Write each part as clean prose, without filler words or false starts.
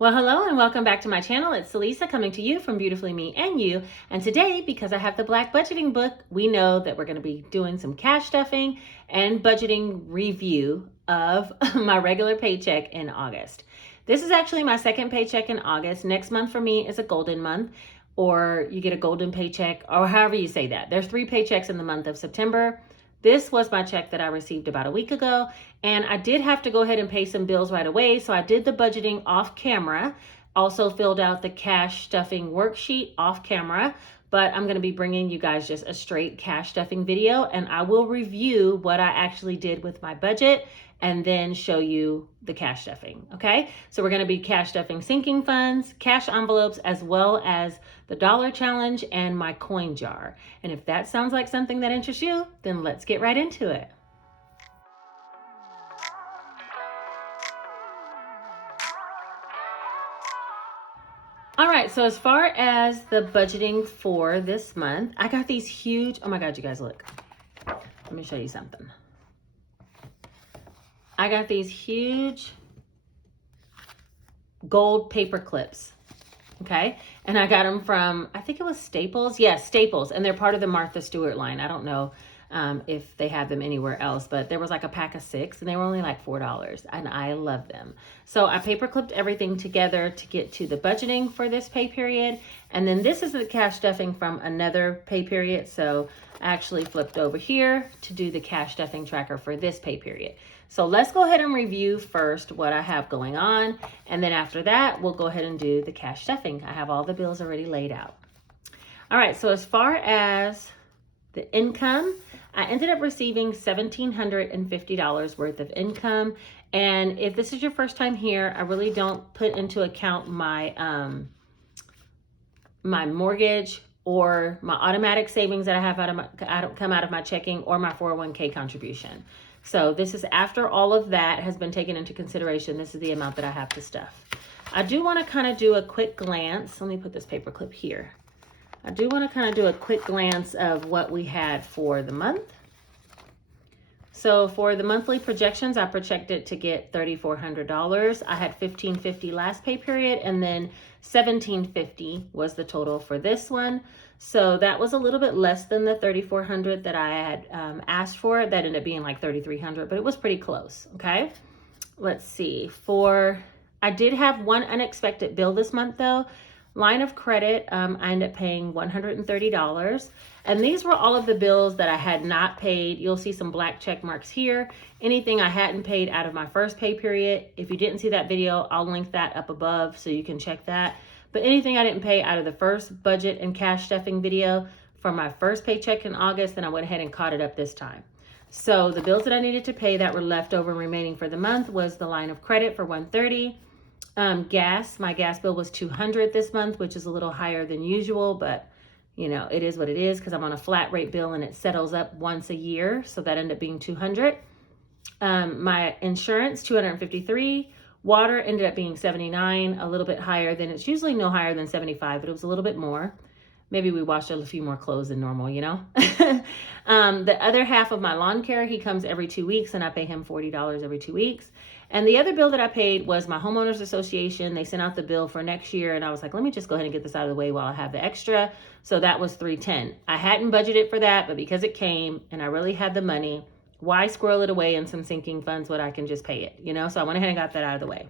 Well, hello and welcome back to my channel. It's Celisa coming to you from Beautifully Me and You. And today, because I have the Black Budgeting book, we know that we're going to be doing some cash stuffing and budgeting review of my regular paycheck in August. This is actually my second paycheck in August. Next month for me is a golden month, or you get a golden paycheck, or however you say that. There's 3 paychecks in the month of September. This was my check that I received about a week ago, and I did have to go ahead and pay some bills right away, so I did the budgeting off camera. Also filled out the cash stuffing worksheet off camera, but I'm going to be bringing you guys just a straight cash stuffing video, and I will review what I actually did with my budget and then show you the cash stuffing. Okay, so we're going to be cash stuffing sinking funds, cash envelopes, as well as the dollar challenge and my coin jar. And if that sounds like something that interests you, then let's get right into it. All right, so as far as the budgeting for this month, I got these huge, oh my God, you guys look. Let me show you something. I got these huge gold paper clips, okay? And I got them from, I think it was Staples. Yes, Staples, and they're part of the Martha Stewart line. I don't know if they have them anywhere else, but there was like a pack of 6 and they were only like $4, and I love them. So I paper clipped everything together to get to the budgeting for this pay period. And then this is the cash stuffing from another pay period. So I actually flipped over here to do the cash stuffing tracker for this pay period. So let's go ahead and review first what I have going on. And then after that, we'll go ahead and do the cash stuffing. I have all the bills already laid out. All right, so as far as the income, I ended up receiving $1,750 worth of income. And if this is your first time here, I really don't put into account my my mortgage or my automatic savings that I have come out of my checking, or my 401k contribution. So this is after all of that has been taken into consideration. This is the amount that I have to stuff. I do want to kind of do a quick glance. Let me put this paper clip here. I do want to kind of do a quick glance of what we had for the month. So for the monthly projections, I projected to get $3,400. I had $1,550 last pay period, and then $1,750 was the total for this one. So that was a little bit less than the $3,400 that I had asked for. That ended up being like $3,300, but it was pretty close. Okay, let's see. I did have one unexpected bill this month though. Line of credit, I ended up paying $130. And these were all of the bills that I had not paid. You'll see some black check marks here. Anything I hadn't paid out of my first pay period. If you didn't see that video, I'll link that up above so you can check that. But anything I didn't pay out of the first budget and cash stuffing video from my first paycheck in August, then I went ahead and caught it up this time. So the bills that I needed to pay that were left over and remaining for the month was the line of credit for $130. My gas bill was $200 this month, which is a little higher than usual, but you know, it is what it is because I'm on a flat rate bill and it settles up once a year. So that ended up being $200. My insurance, $253. Water ended up being $79, a little bit higher than it's usually, no higher than $75, but it was a little bit more. Maybe we washed a few more clothes than normal, you know. The other half of my lawn care, he comes every 2 weeks, and I pay him $40 every 2 weeks. And the other bill that I paid was my homeowners association. They sent out the bill for next year, and I was like, let me just go ahead and get this out of the way while I have the extra. So that was $310. I hadn't budgeted for that, but because it came and I really had the money, why squirrel it away in some sinking funds when I can just pay it, you know? So I went ahead and got that out of the way.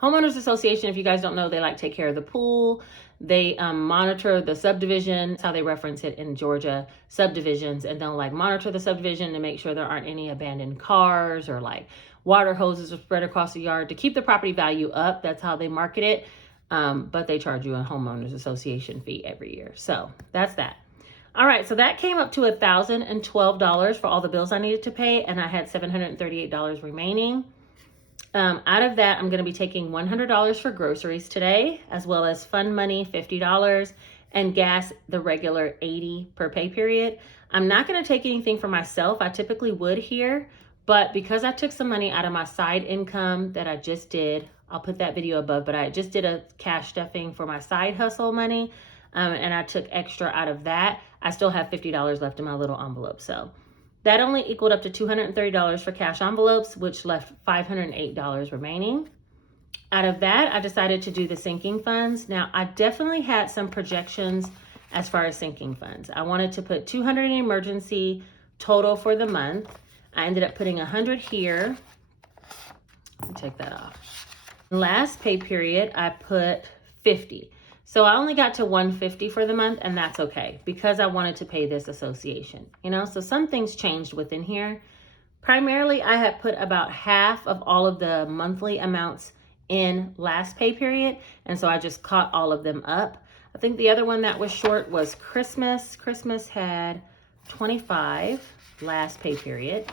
Homeowners Association, if you guys don't know, they like take care of the pool. They monitor the subdivision. That's how they reference it in Georgia, subdivisions. And they'll like monitor the subdivision to make sure there aren't any abandoned cars or like water hoses are spread across the yard to keep the property value up. That's how they market it. But they charge you a homeowners association fee every year. So that's that. All right, so that came up to $1,012 for all the bills I needed to pay, and I had $738 remaining. Out of that, I'm going to be taking $100 for groceries today, as well as fund money, $50, and gas, the regular $80 per pay period. I'm not going to take anything for myself. I typically would here, but because I took some money out of my side income that I just did, I'll put that video above, but I just did a cash stuffing for my side hustle money. And I took extra out of that. I still have $50 left in my little envelope. So that only equaled up to $230 for cash envelopes, which left $508 remaining. Out of that, I decided to do the sinking funds. Now, I definitely had some projections as far as sinking funds. I wanted to put 200 in emergency total for the month. I ended up putting 100 here. Let me take that off. Last pay period, I put 50. So I only got to 150 for the month, and that's okay because I wanted to pay this association, you know? So some things changed within here. Primarily, I had put about half of all of the monthly amounts in last pay period, and so I just caught all of them up. I think the other one that was short was Christmas. Christmas had 25 last pay period,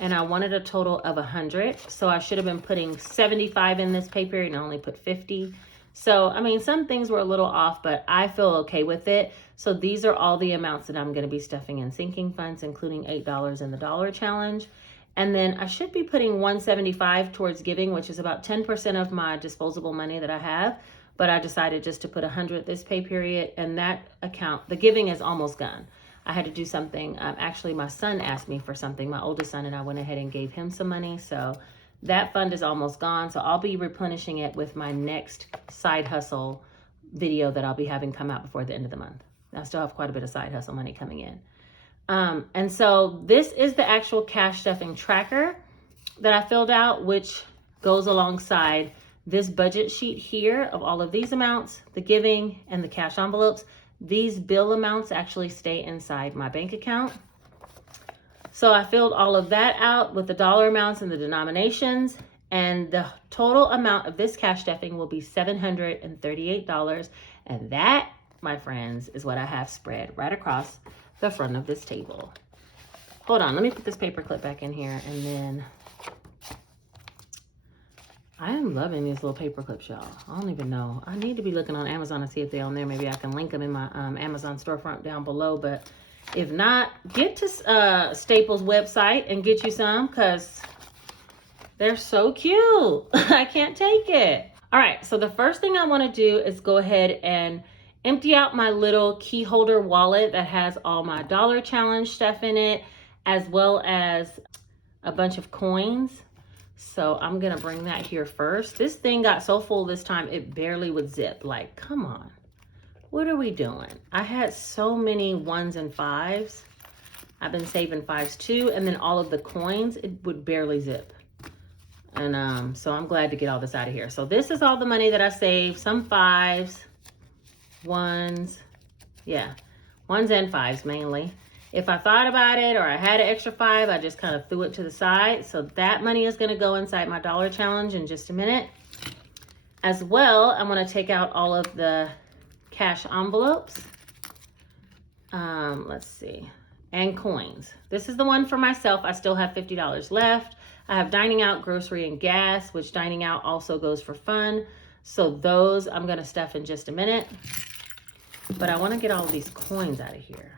and I wanted a total of 100, so I should have been putting 75 in this pay period and I only put 50. So, I mean, some things were a little off, but I feel okay with it. So these are all the amounts that I'm going to be stuffing in sinking funds, including $8 in the dollar challenge. And then I should be putting 175 towards giving, which is about 10% of my disposable money that I have. But I decided just to put 100 this pay period, and that account, the giving is almost gone. I had to do something. Actually, my son asked me for something, my oldest son, and I went ahead and gave him some money. So that fund is almost gone. So I'll be replenishing it with my next side hustle video that I'll be having come out before the end of the month. I still have quite a bit of side hustle money coming in. And so this is the actual cash stuffing tracker that I filled out, which goes alongside this budget sheet here of all of these amounts, the giving and the cash envelopes. These bill amounts actually stay inside my bank account. So I filled all of that out with the dollar amounts and the denominations, and the total amount of this cash stuffing will be $738. And that, my friends, is what I have spread right across the front of this table. Hold on, let me put this paper clip back in here, and then I am loving these little paper clips, y'all. I don't even know. I need to be looking on Amazon to see if they're on there. Maybe I can link them in my Amazon storefront down below. But if not, get to Staples website and get you some, because they're so cute. I can't take it. All right, so the first thing I want to do is go ahead and empty out my little key holder wallet that has all my dollar challenge stuff in it, as well as a bunch of coins. So I'm gonna bring that here first. This thing got so full this time, it barely would zip. Like, come on, what are we doing? I had so many 1s and 5s. I've been saving 5s too, and then all of the coins, it would barely zip. And so I'm glad to get all this out of here. So this is all the money that I saved, some 5s, 1s, yeah, 1s and 5s mainly. If I thought about it or I had an extra 5, I just kind of threw it to the side. So that money is going to go inside my dollar challenge in just a minute. As well, I'm going to take out all of the cash envelopes. Let's see. And coins. This is the one for myself. I still have $50 left. I have dining out, grocery, and gas, which dining out also goes for fun. So those I'm going to stuff in just a minute. But I want to get all of these coins out of here.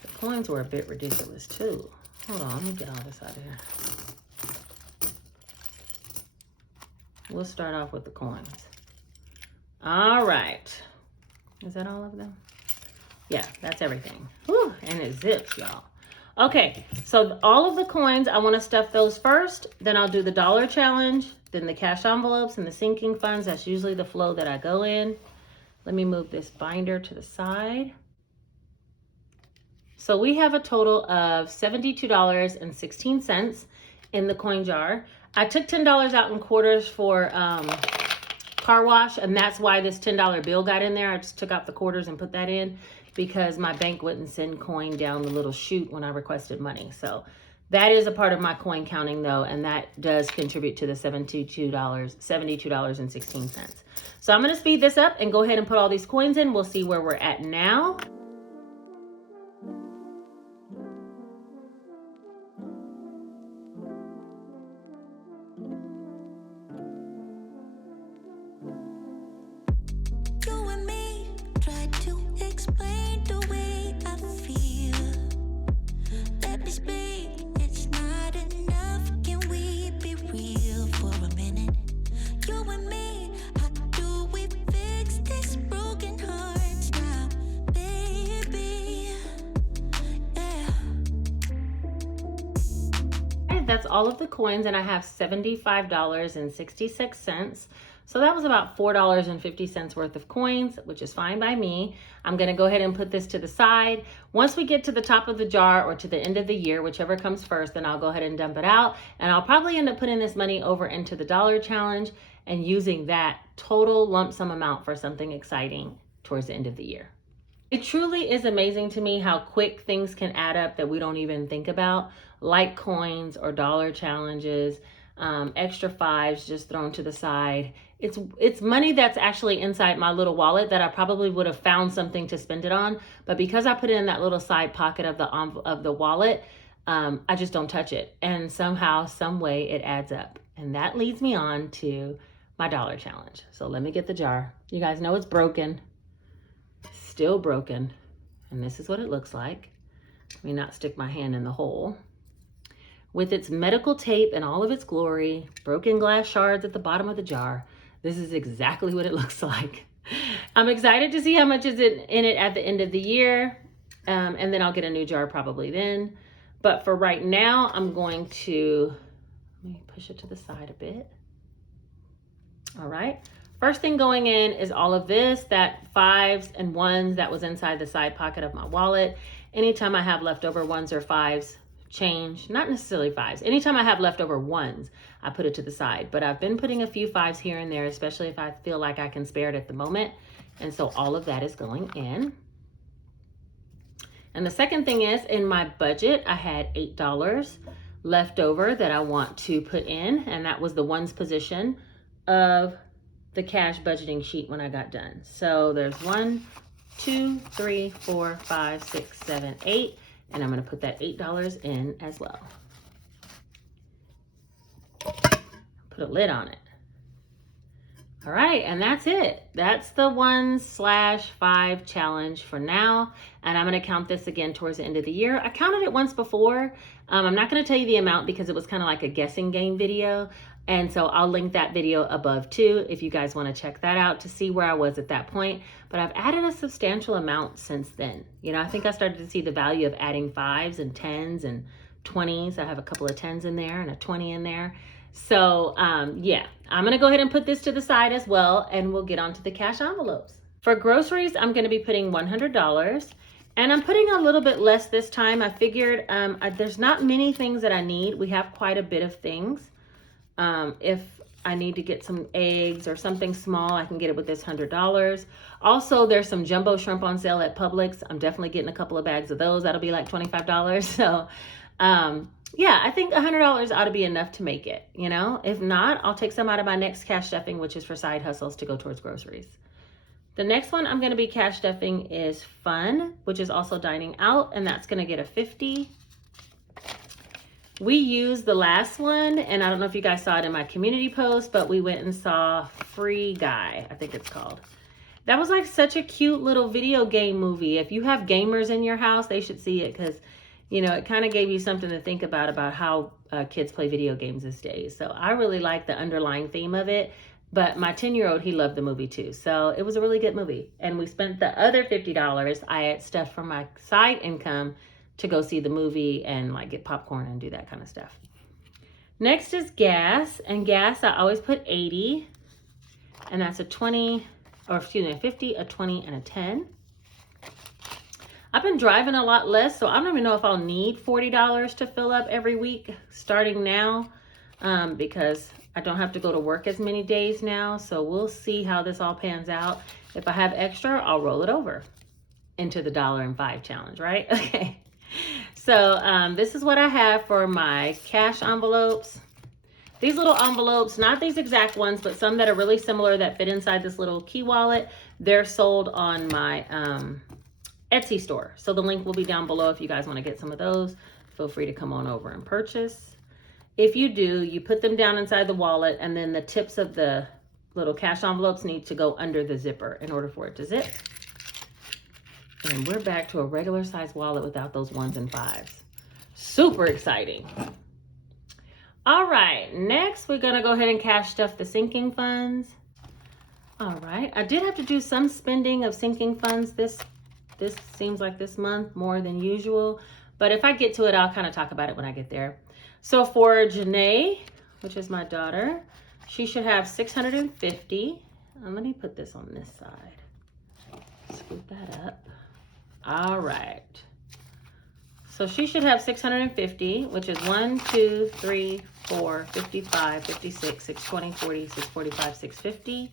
The coins were a bit ridiculous too. Hold on, let me get all this out of here. We'll start off with the coins. All right. Is that all of them? Yeah, that's everything. Whew, and it zips, y'all. Okay, so all of the coins, I want to stuff those first. Then I'll do the dollar challenge, then the cash envelopes and the sinking funds. That's usually the flow that I go in. Let me move this binder to the side. So we have a total of $72.16 in the coin jar. I took $10 out in quarters for car wash, and that's why this $10 bill got in there. I just took out the quarters and put that in because my bank wouldn't send coin down the little chute when I requested money. So that is a part of my coin counting though, and that does contribute to the $72.16. So I'm gonna speed this up and go ahead and put all these coins in. We'll see where we're at now. Broken hearts now, baby. right, that's all of the coins, and I have $75.66. So that was about $4.50 worth of coins, which is fine by me. I'm gonna go ahead and put this to the side. Once we get to the top of the jar or to the end of the year, whichever comes first, then I'll go ahead and dump it out. And I'll probably end up putting this money over into the dollar challenge and using that total lump sum amount for something exciting towards the end of the year. It truly is amazing to me how quick things can add up that we don't even think about, like coins or dollar challenges, extra fives just thrown to the side. It's money that's actually inside my little wallet that I probably would have found something to spend it on, but because I put it in that little side pocket of the wallet, I just don't touch it, and somehow, some way, it adds up, and that leads me on to my dollar challenge. So let me get the jar. You guys know it's broken. Still broken, and this is what it looks like. Let me not stick my hand in the hole. With its medical tape and all of its glory, broken glass shards at the bottom of the jar, this is exactly what it looks like. I'm excited to see how much is in it at the end of the year, and then I'll get a new jar probably then. But for right now, I'm going to, let me push it to the side a bit. All right. First thing going in is all of this, that fives and ones that was inside the side pocket of my wallet. Anytime I have leftover ones or fives, change, not necessarily fives. Anytime I have leftover ones, I put it to the side. But I've been putting a few fives here and there, especially if I feel like I can spare it at the moment. And so all of that is going in. And the second thing is, in my budget, I had $8 left over that I want to put in. And that was the ones position of the cash budgeting sheet when I got done. So there's 1, 2, 3, 4, 5, 6, 7, 8, and I'm gonna put that $8 in as well. Put a lid on it. All right, and that's it. That's the 1/5 challenge for now. And I'm gonna count this again towards the end of the year. I counted it once before. I'm not gonna tell you the amount because it was kind of like a guessing game video. And so I'll link that video above too, if you guys wanna check that out to see where I was at that point. But I've added a substantial amount since then. You know, I think I started to see the value of adding 5s and 10s and 20s. I have a couple of 10s in there and a 20 in there. So yeah, I'm gonna go ahead and put this to the side as well, and we'll get on to the cash envelopes. For groceries, I'm gonna be putting $100, and I'm putting a little bit less this time. I figured there's not many things that I need. We have quite a bit of things. If I need to get some eggs or something small, I can get it with this $100. Also, there's some jumbo shrimp on sale at Publix. I'm definitely getting a couple of bags of those. That'll be like $25. So yeah, I think $100 ought to be enough to make it, you know? If not, I'll take some out of my next cash stuffing, which is for side hustles to go towards groceries. The next one I'm gonna be cash stuffing is fun, which is also dining out, and that's gonna get a 50. We used the last one, and I don't know if you guys saw it in my community post, but we went and saw Free Guy, I think it's called. That was like such a cute little video game movie. If you have gamers in your house, they should see it because, you know, it kind of gave you something to think about how kids play video games these days. So I really like the underlying theme of it, but my 10-year-old, he loved the movie too. So it was a really good movie. And we spent the other $50, I had stuff from my side income to go see the movie and like get popcorn and do that kind of stuff. Next is gas, and gas I always put 80, and that's a 20, or excuse me, a 50, a 20, and a 10. I've been driving a lot less, so I don't even know if I'll need $40 to fill up every week starting now, because I don't have to go to work as many days now. So we'll see how this all pans out. If I have extra, I'll roll it over into the $1.05 challenge, right? Okay. So this is what I have for my cash envelopes. These little envelopes, not these exact ones, but some that are really similar that fit inside this little key wallet, they're sold on my Etsy store. So the link will be down below if you guys want to get some of those. Feel free to come on over and purchase. If you do, you put them down inside the wallet, and then the tips of the little cash envelopes need to go under the zipper in order for it to zip. And we're back to a regular size wallet without those 1s and 5s. Super exciting. All right, next we're gonna go ahead and cash stuff the sinking funds. All right, I did have to do some spending of sinking funds this seems like this month more than usual, but if I get to it, I'll kind of talk about it when I get there. So for Janae, which is my daughter, she should have 650. Let me put this on this side. Scoop that up. All right. So she should have 650, which is 1, 2, 3, 4, 55, 56, 620, 40, 645, 650.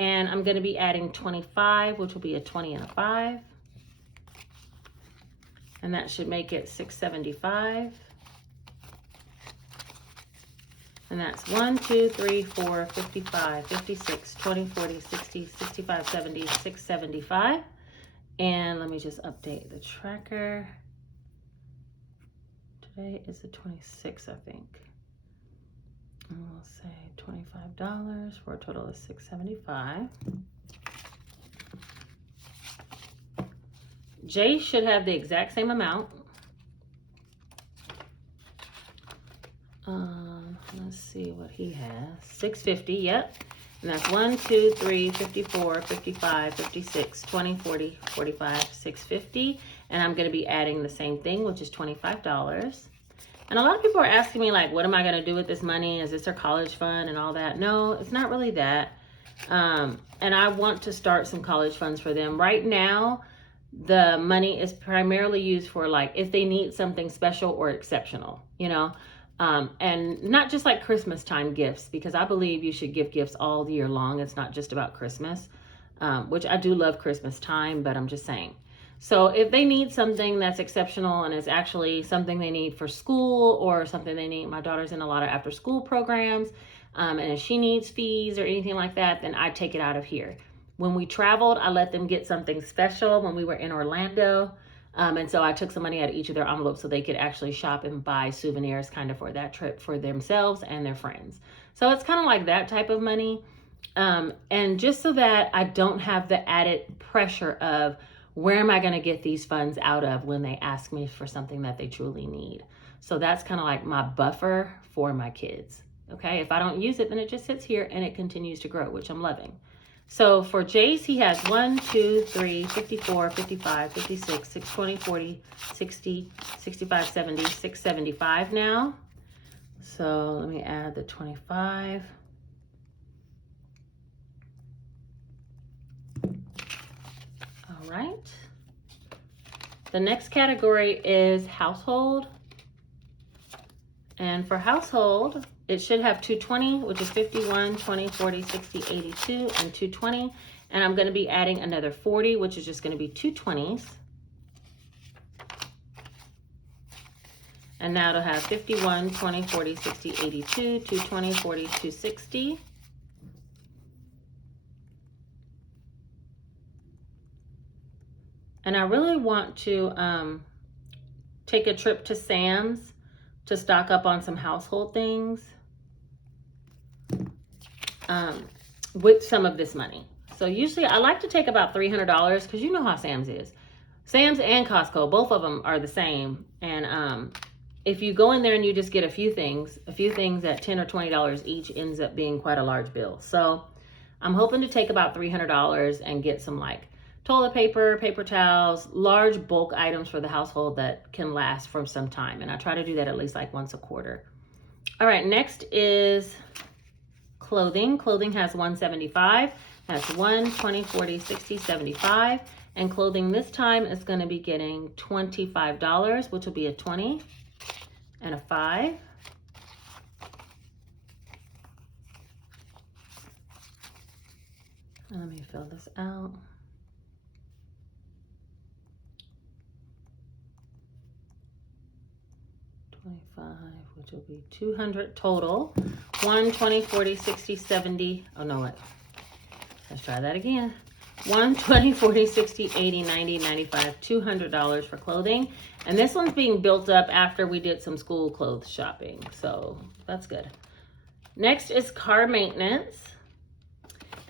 And I'm going to be adding 25, which will be a 20 and a 5. And that should make it 675. And that's 1, 2, 3, 4, 55, 56, 20, 40, 60, 65, 70, 675. And let me just update the tracker. Today is the 26th, I think. And we'll say $25 for a total of $675. Jay should have the exact same amount. Let's see what he has. 650, yep. And that's 1, 2, 3, 54, 55, 56, 20, 40, 45, 650. And I'm going to be adding the same thing, which is $25. And a lot of people are asking me, like, what am I going to do with this money? Is this their college fund and all that? No, it's not really that. And I want to start some college funds for them. Right now, the money is primarily used for, like, if they need something special or exceptional, you know. And not just like Christmas time gifts, because I believe you should give gifts all year long. It's not just about Christmas, which I do love Christmas time, but I'm just saying. So if they need something that's exceptional and is actually something they need for school or something they need, my daughter's in a lot of after school programs, and if she needs fees or anything like that, then I take it out of here. When we traveled, I let them get something special when we were in Orlando. And so I took some money out of each of their envelopes so they could actually shop and buy souvenirs kind of for that trip for themselves and their friends. So it's kind of like that type of money. And just so that I don't have the added pressure of where am I going to get these funds out of when they ask me for something that they truly need. So that's kind of like my buffer for my kids. Okay, if I don't use it, then it just sits here and it continues to grow, which I'm loving. So for Jace, he has 1, 2, 3, 54, 55, 56, 620, 40, 60, 65, 70, 675 now. So let me add the 25. All right. The next category is household. And for household, it should have 220, which is 51, 20, 40, 60, 82, and 220. And I'm going to be adding another 40, which is just going to be 220s. And now it'll have 51, 20, 40, 60, 82, 220, 40, 260. And I really want to take a trip to Sam's to stock up on some household things with some of this money. So usually I like to take about $300 because you know how Sam's is. Sam's and Costco, both of them are the same. And if you go in there and you just get a few things at $10 or $20 each ends up being quite a large bill. So I'm hoping to take about $300 and get some like toilet paper, paper towels, large bulk items for the household that can last for some time. And I try to do that at least like once a quarter. All right, next is clothing. Clothing has 175. That's 1, 20, 40, 60, 75. And clothing this time is going to be getting $25, which will be a 20 and a 5. And let me fill this out. Which will be 200 total. 1, 20, 40, 60, 70. Oh, no, what? Let's try that again. 1, 20, 40, 60, 80, 90, 95, $200 for clothing. And this one's being built up after we did some school clothes shopping. So that's good. Next is car maintenance.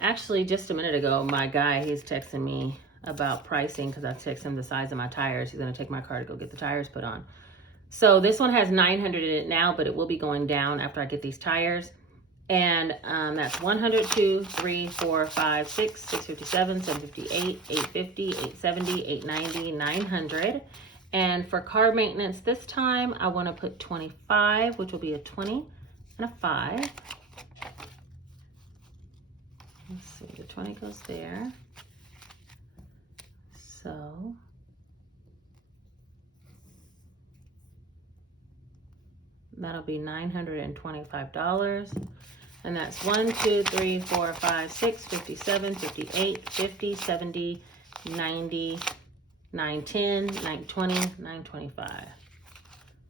Actually, just a minute ago, my guy, he's texting me about pricing because I texted him the size of my tires. He's going to take my car to go get the tires put on. So this one has 900 in it now, but it will be going down after I get these tires. And that's 102, 3, 4, 5, 6, 657, 758, 850, 870, 890, 900. And for car maintenance this time, I want to put 25, which will be a 20 and a 5. Let's see, the 20 goes there. So that'll be $925. And that's 1, 2, 3, 4, 5, 6, 57, 58, 50, 70, 90, 910, 920, 925.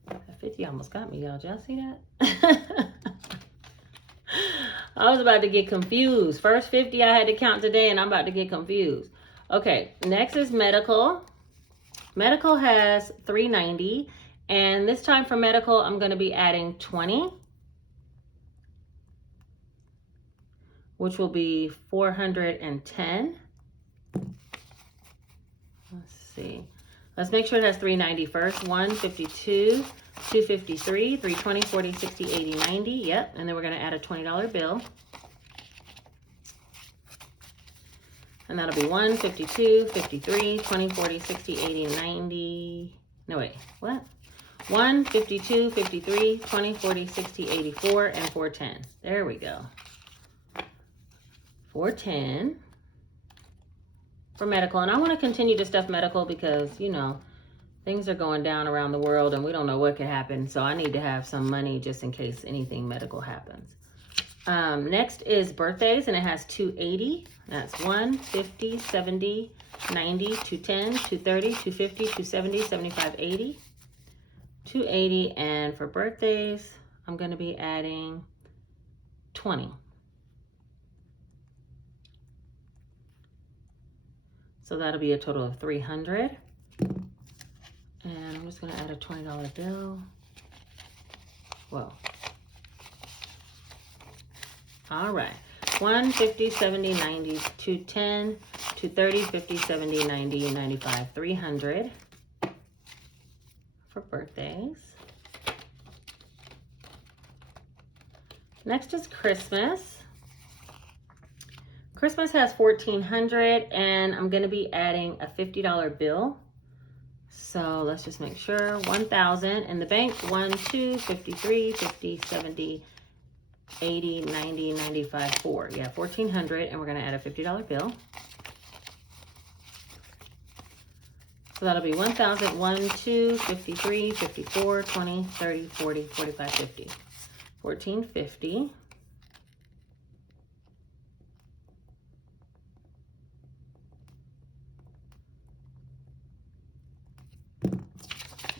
That 50 almost got me, y'all. Did y'all see that? I was about to get confused. First 50 I had to count today, and I'm about to get confused. Okay, next is medical. Medical has $390, and this time for medical, I'm going to be adding 20, which will be $410. Let's see. Let's make sure it has $390 first. 152, 253, 320, 40, 60, 80, 90. Yep. And then we're going to add a $20 bill. And that'll be 152, 53, 20, 40, 60, 80, 90. No, wait. What? 152, 53, 20, 40, 60, 84, and 410. There we go. 410. For medical, and I want to continue to stuff medical because, you know, things are going down around the world and we don't know what could happen. So I need to have some money just in case anything medical happens. Next is birthdays, and it has 280. That's 1, 50, 70, 90, 210, 230, 250, 270, 75, 80. 280, and for birthdays, I'm going to be adding 20. So that'll be a total of 300. And I'm just gonna add a $20 bill. Whoa. All right. 1, 50, 70, 90, 210, 230, 50, 70, 90, 95, 300 for birthdays. Next is Christmas. Christmas has $1,400, and I'm going to be adding a $50 bill. So let's just make sure. 1,000 in the bank. 1, 2, 53, 50, 70, 80, 90, 95, 4. Yeah, 1,400, and we're going to add a $50 bill. So that'll be 1,000, 1, 2, 53, 54, 20, 30, 40, 45, 50. 1,450.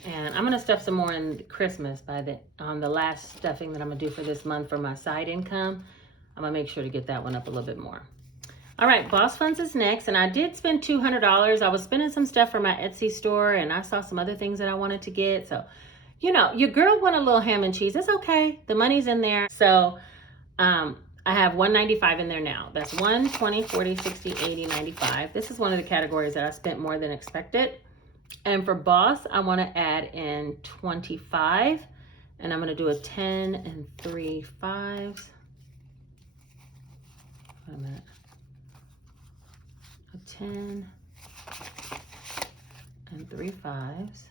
And I'm going to stuff some more in Christmas by the last stuffing that I'm going to do for this month for my side income. I'm going to make sure to get that one up a little bit more. All right, Boss Funds is next. And I did spend $200. I was spending some stuff for my Etsy store, and I saw some other things that I wanted to get. So, you know, your girl want a little ham and cheese. It's okay. The money's in there. So I have $195 in there now. That's 1, 20, 40, 60, 80, 95. This is one of the categories that I spent more than expected. And for Boss, I want to add in 25, and I'm going to do a 10 and 3 5s. Wait a minute. A 10 and 3 5s.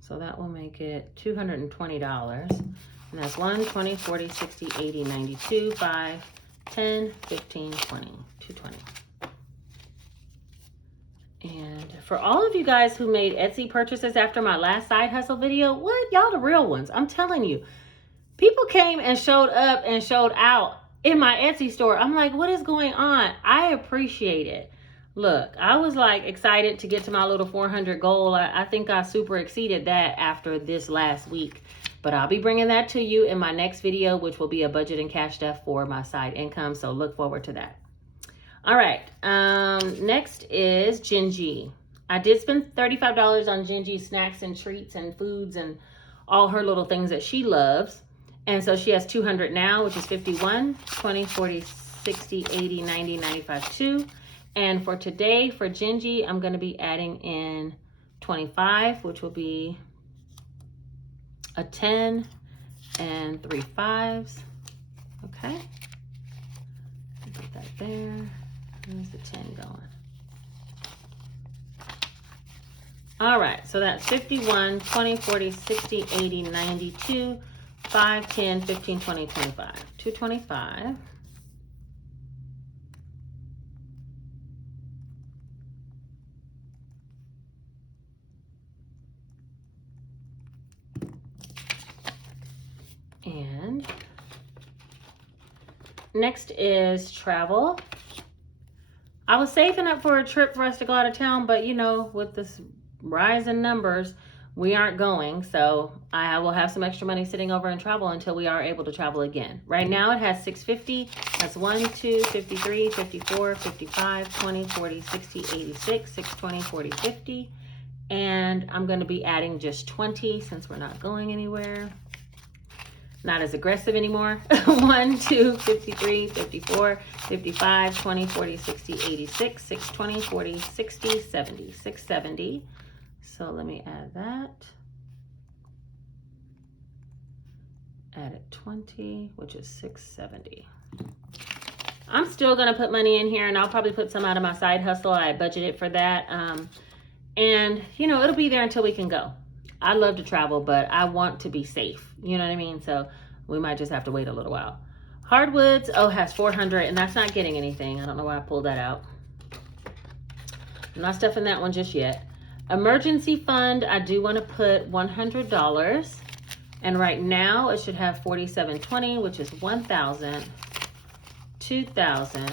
So that will make it $220. And that's 1, 20, 40, 60, 80, 92, 5, 10, 15, 20, 220. And for all of you guys who made Etsy purchases after my last side hustle video, what? Y'all the real ones. I'm telling you. People came and showed up and showed out in my Etsy store. I'm like, what is going on? I appreciate it. Look, I was like excited to get to my little 400 goal. I think I super exceeded that after this last week. But I'll be bringing that to you in my next video, which will be a budget and cash stuff for my side income. So look forward to that. All right. Next is Gingy. I did spend $35 on Gingy snacks and treats and foods and all her little things that she loves. And so she has 200 now, which is 51, 20, 40, 60, 80, 90, 95, 2. And for today, for Gingy, I'm going to be adding in 25, which will be a 10 and 3 5s. Okay. Put that there. Where's the 10 going? All right, so that's 51, 20, 40, 60, 80, 92, 5, 10, 15, 20, 25. 225. And next is travel. I was saving up for a trip for us to go out of town, but you know, with this rise in numbers, we aren't going. So I will have some extra money sitting over in travel until we are able to travel again. Right now it has 650. That's 1, 2, 53, 54, 55, 20, 40, 60, 86, 620, 40, 50. And I'm going to be adding just 20 since we're not going anywhere. Not as aggressive anymore. 1, 2, 53, 54, 55, 20, 40, 60, 86, 620, 40, 60, 70, 670. So let me add that. Add it 20, which is 670. I'm still gonna put money in here, and I'll probably put some out of my side hustle. I budgeted for that. And you know, it'll be there until we can go. I love to travel, but I want to be safe. You know what I mean? So we might just have to wait a little while. Hardwoods, has 400, and that's not getting anything. I don't know why I pulled that out. I'm not stuffing that one just yet. Emergency fund, I do want to put $100. And right now it should have 4720, which is 1,000, 2,000,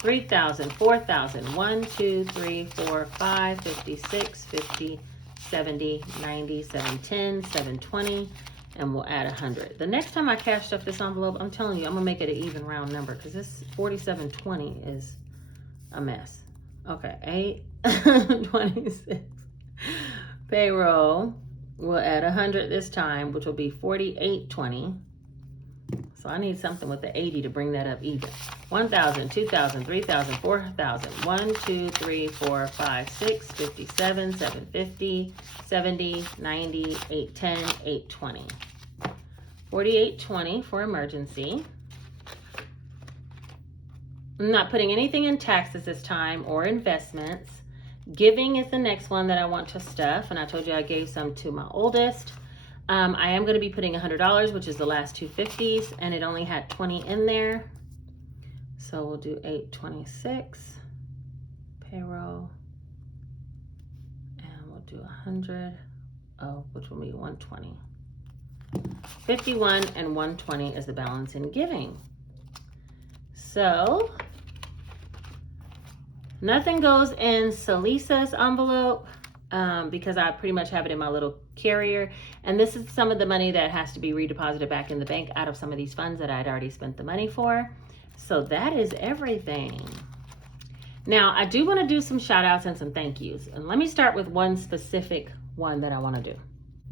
3,000, 4,000, 1, 2, 3, 4, 5, 56, 50, 70, 90, 710, 720, and we'll add 100. The next time I cash stuff this envelope, I'm telling you, I'm gonna make it an even round number because this 4720 is a mess. Okay, 826. Payroll, we'll add 100 this time, which will be 4820. So I need something with the 80 to bring that up even. 1,000, 2,000, 3,000, 4,000, 1, 2, 3, 4, 5, 6, 57, 750, 70, 90, 810, 820. 4820 for emergency. I'm not putting anything in taxes this time or investments. Giving is the next one that I want to stuff, and I told you I gave some to my oldest. I am going to be putting $100, which is the last two 50s, and it only had 20 in there. So we'll do 826 payroll, and we'll do 100, which will be 120. 51 and 120 is the balance in giving. So nothing goes in Salisa's envelope because I pretty much have it in my little carrier. And this is some of the money that has to be redeposited back in the bank out of some of these funds that I'd already spent the money for. So that is everything. Now, I do want to do some shout outs and some thank yous. And let me start with one specific one that I want to do.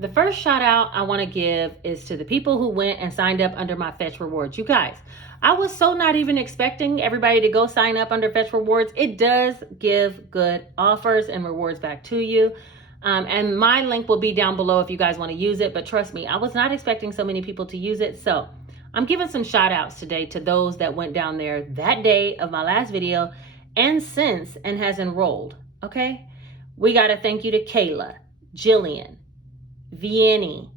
The first shout out I want to give is to the people who went and signed up under my Fetch Rewards. You guys, I was so not even expecting everybody to go sign up under Fetch Rewards. It does give good offers and rewards back to you. And my link will be down below if you guys want to use it. But trust me, I was not expecting so many people to use it. So I'm giving some shout outs today to those that went down there that day of my last video and since and has enrolled. Okay. We got to thank you to Kayla, Jillian, Vianney,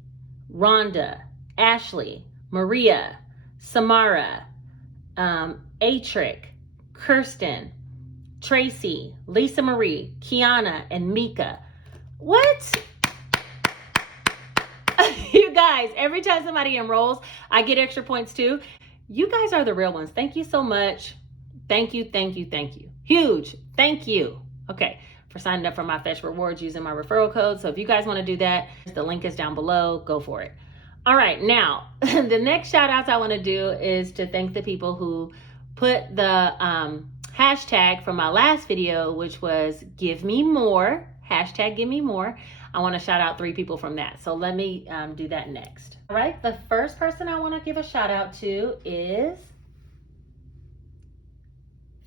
Rhonda, Ashley, Maria, Samara, Atrick, Kirsten, Tracy, Lisa Marie, Kiana, and Mika. What? You guys, every time somebody enrolls, I get extra points too. You guys are the real ones. Thank you so much. Thank you, thank you, thank you. Huge thank you. Okay, for signing up for my Fetch Rewards using my referral code. So if you guys want to do that, the link is down below. Go for it. All right, now, the next shout outs I want to do is to thank the people who put the hashtag from my last video, which was give me more, hashtag give me more. I want to shout out 3 people from that. So let me do that next. All right, the first person I want to give a shout out to is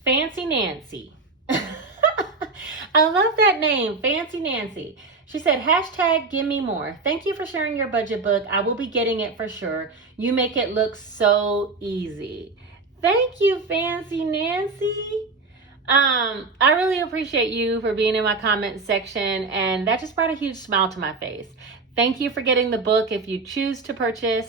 Fancy Nancy. I love that name, Fancy Nancy. She said, hashtag give me more. Thank you for sharing your budget book. I will be getting it for sure. You make it look so easy. Thank you, Fancy Nancy. I really appreciate you for being in my comment section, and that just brought a huge smile to my face. Thank you for getting the book if you choose to purchase.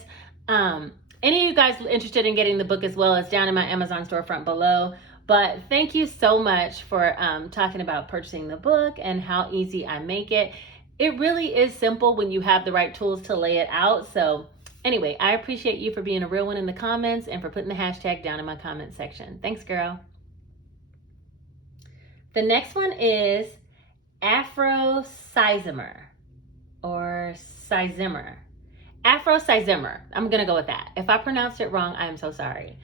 Any of you guys interested in getting the book as well, it's down in my Amazon storefront below. But thank you so much for talking about purchasing the book and how easy I make it. It really is simple when you have the right tools to lay it out. So anyway, I appreciate you for being a real one in the comments and for putting the hashtag down in my comment section. Thanks, girl. The next one is Afro Sizemer or Sizemer. Afro Sizemer. I'm going to go with that. If I pronounced it wrong, I am so sorry.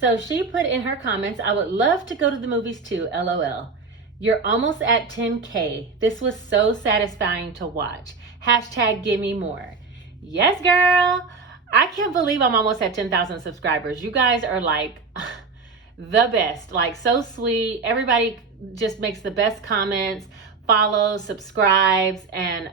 So she put in her comments, I would love to go to the movies too, LOL. You're almost at 10K. This was so satisfying to watch. Hashtag give me more. Yes, girl. I can't believe I'm almost at 10,000 subscribers. You guys are like the best, like so sweet. Everybody just makes the best comments, follows, subscribes, and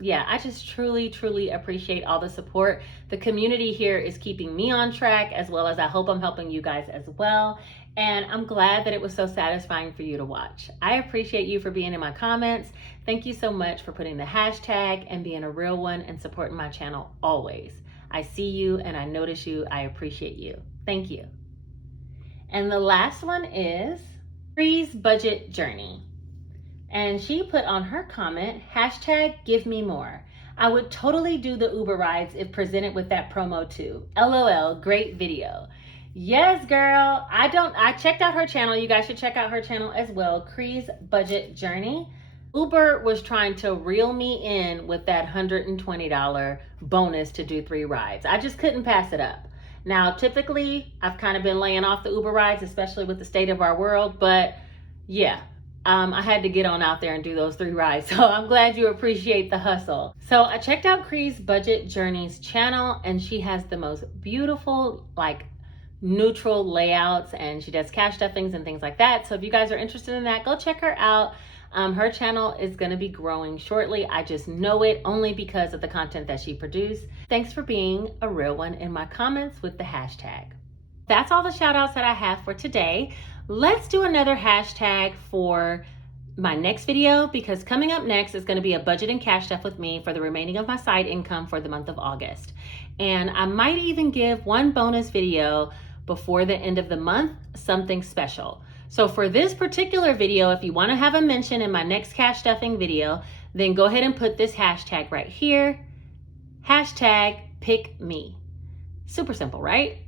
yeah, I just truly appreciate all the support. The community here is keeping me on track, as well as I hope I'm helping you guys as well. And I'm glad that it was so satisfying for you to watch. I appreciate you for being in my comments. Thank you so much for putting the hashtag and being a real one and supporting my channel always. I see you and I notice you. I appreciate you. Thank you. And the last one is Free's Budget Journey. And she put on her comment, hashtag give me more. I would totally do the Uber rides if presented with that promo too. LOL, great video. Yes, girl. I checked out her channel. You guys should check out her channel as well. Free's Budget Journey. Uber was trying to reel me in with that $120 bonus to do 3 rides. I just couldn't pass it up. Now, typically, I've kind of been laying off the Uber rides, especially with the state of our world. But yeah, I had to get on out there and do those 3 rides. So I'm glad you appreciate the hustle. So I checked out Free's Budget Journeys channel, and she has the most beautiful, like, neutral layouts, and she does cash stuffings and things like that. So if you guys are interested in that, go check her out. Her channel is going to be growing shortly. I just know it only because of the content that she produced. Thanks for being a real one in my comments with the hashtag. That's all the shout outs that I have for today. Let's do another hashtag for my next video, because coming up next is going to be a budget and cash stuff with me for the remaining of my side income for the month of August. And I might even give one bonus video before the end of the month, something special. So for this particular video, if you want to have a mention in my next cash stuffing video, then go ahead and put this hashtag right here. Hashtag pick me. Super simple, right?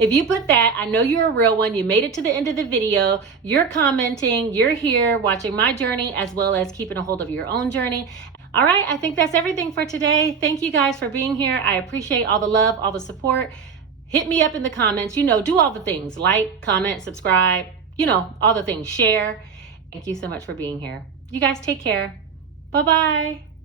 If you put that, I know you're a real one. You made it to the end of the video. You're commenting. You're here watching my journey as well as keeping a hold of your own journey. All right, I think that's everything for today. Thank you guys for being here. I appreciate all the love, all the support. Hit me up in the comments. Do all the things. Like, comment, subscribe. All the things. Share. Thank you so much for being here. You guys take care. Bye-bye.